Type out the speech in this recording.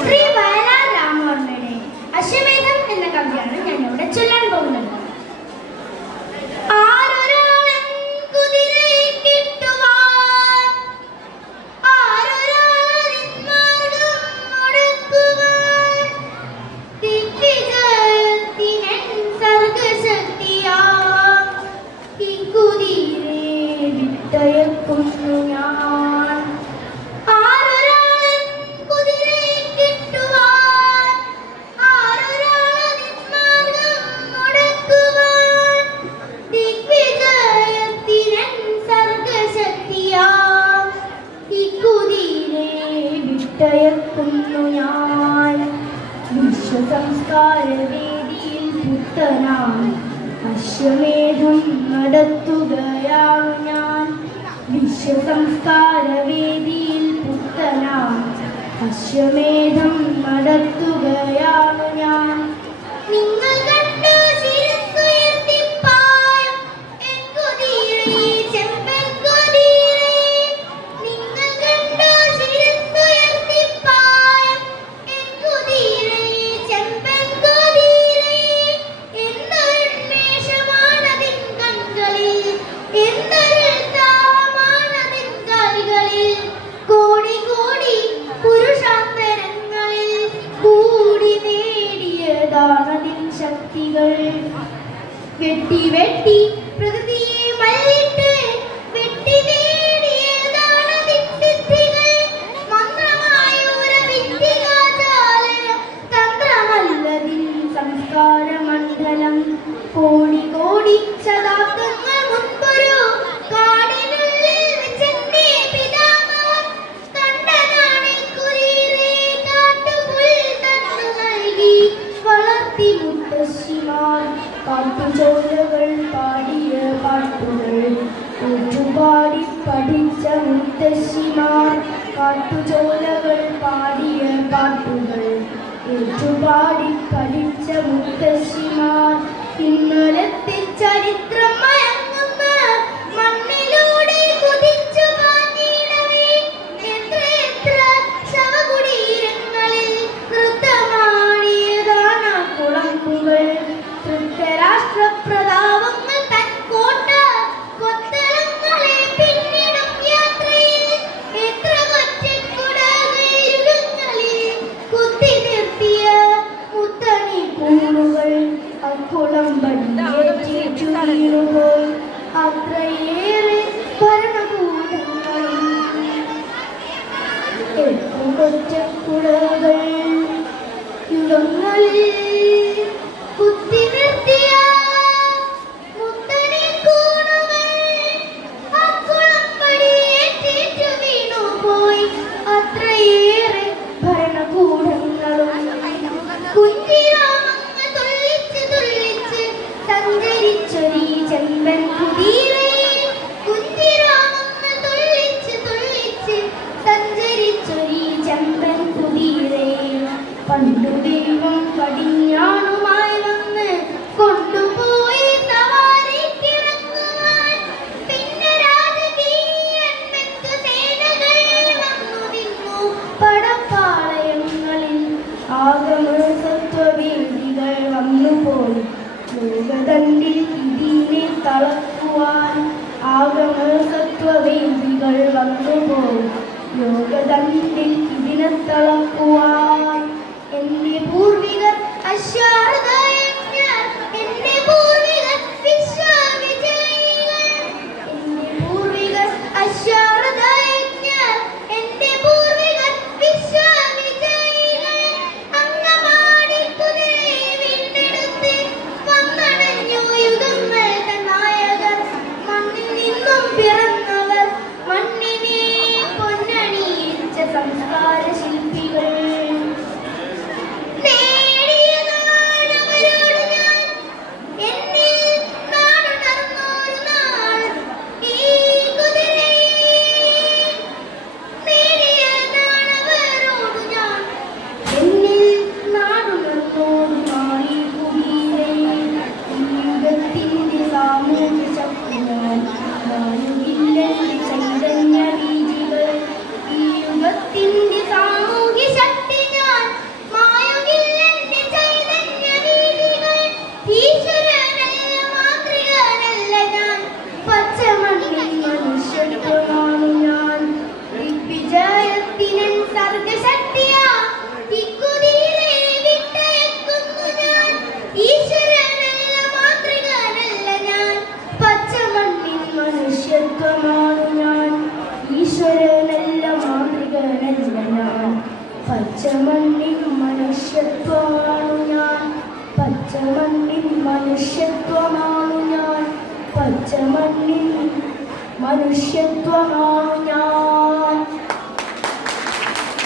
ശ്രീ വയലാർ രാമവർമ്മയുടെ അശ്വമേധം എന്ന കവിതയാണ് ഞാൻ ഇവിടെ ചൊല്ലാൻ പോകുന്നത്. വിശ്വസംസ്കാരവേദിയിൽ പുത്തനായി അശ്വമേധം നടത്തുകയാണു ഞാൻ. വിശ്വസംസ്കാരവേദിയിൽ പുത്തനായി അശ്വമേധം നടത്തുകയാണു ഞാൻ. നിങ്ങൾ കണ്ടു ശിരസ്സുയർത്തിപ്പായും എൻ കുതിരേ ചെമ്പൻ കുതിരേ. നിങ്ങൾ കണ്ടു ശിരസ്സുയർത്തിപ്പായും എൻ കുതിരേ ചെമ്പൻ കുതിരേ. എന്തൊരുന്മേഷമാണതിൻ കൺകളിൽ, എന്തൊരുത്സാഹമാണതിൻ കാലുകളിൽ. കോടി കോടി പുരുഷാന്തരങ്ങളിൽ കൂടി നേടിയതാണതിൻ ശക്തികൾ. വെട്ടി വെട്ടി പ്രകൃതിയെ മല്ലിട്ട് വെട്ടി നേടിയതാണതിൻ സിദ്ധികൾ. മന്ത്രമായൂരവിദ്യകാചാലയ തന്ത്രമല്ലതിൻ സംസ്കാരമണ്ഡലം. കോടി കോടി ശതാബ്ദങ്ങൾ മുൻപൊരു കാടിനുള്ളിൽ വെച്ചെന്നെ പിതാമഹൻ കണ്ടനാണ് കുതിരേ. കാട്ടുപുൽ തന്നു നൽകി വളർത്തി മുത്തശ്ശിമാർ. കാട്ടുചോലകൾ പാടിയ പാട്ടുകൾ ഏറ്റുപാടി പഠിച്ച മുത്തശ്ശിമാർ. കാട്ടുചോലകൾ പാടിയ പാട്ടുകൾ ഏറ്റുപാടി പഠിച്ച മുത്തശ്ശിമാർ. ഇന്നലത്തെ ചരിത്രം മയങ്ങുന്ന മണ്ണിലൂടെ കുതിച്ചു പാഞ്ഞിടവേ എത്ര എത്ര ശവകുടീരങ്ങളിൽ നൃത്തമാടിയതാണ് കുളമ്പുകൾ. ധൃതരാഷ്ട്ര പ്രതാപങ്ങൾ തൻ കോട്ട കൊത്തളങ്ങളെ പിന്നിടും യാത്രയിൽ എത്ര കൊച്ചിക്കുടകൾ യുഗങ്ങളിൽ കുത്തി നിർത്തിയ മുത്തണി കൂടുകൾ. അക്കുളമ്പടിയേറ്റു വീണുപോയി അത്രയേറെ ഭരണകൂടങ്ങളിൽ. എട്ടു കൊച്ചക്കുടകൾ യുഗങ്ങളിൽ കുത്തി നിർത്തിയ മുത്തണി കൂടുകൾ. അക്കുളമ്പടിയേറ്റു വീണുപോയി അത്രയേറെ ഭരണകൂടങ്ങളും. കുഞ്ഞിരാമങ്ങൾ തുള്ളിച്ച് തുള്ളിച്ച് സഞ്ചരിച്ചൊരീ ചെമ്പൻ കുതിരേ. കുഞ്ഞിരാമങ്ങൾ തുള്ളിച്ച് തുള്ളിച്ച് സഞ്ചരിച്ചൊരീ ചെമ്പൻ കുതിരേ. പണ്ടു ദൈവം പടിഞ്ഞാണുമായി വന്ന് കൊണ്ടുപോയി സവാരിക്കിറങ്ങുവാൻ. പിന്നെ രാജകീയന്മറ്റു സേനകൾ വന്നു നിന്നു പടപ്പാളയങ്ങളിൽ. ആഗമസത്വവേദികൾ വന്നുപോയി ലോകതണ്ടിൽ ഇതിനെ തളക്കുവാൻ. ആഗമസത്വവേദികൾ വന്നുപോയി ലോകതണ്ടിൽ ഇതിനെ തളക്കുവാൻ. എന്റെ മനുഷ്യത്വമാണു ഞാൻ പച്ചമണ്ണിൽ മനുഷ്യത്വമാണു ഞാൻ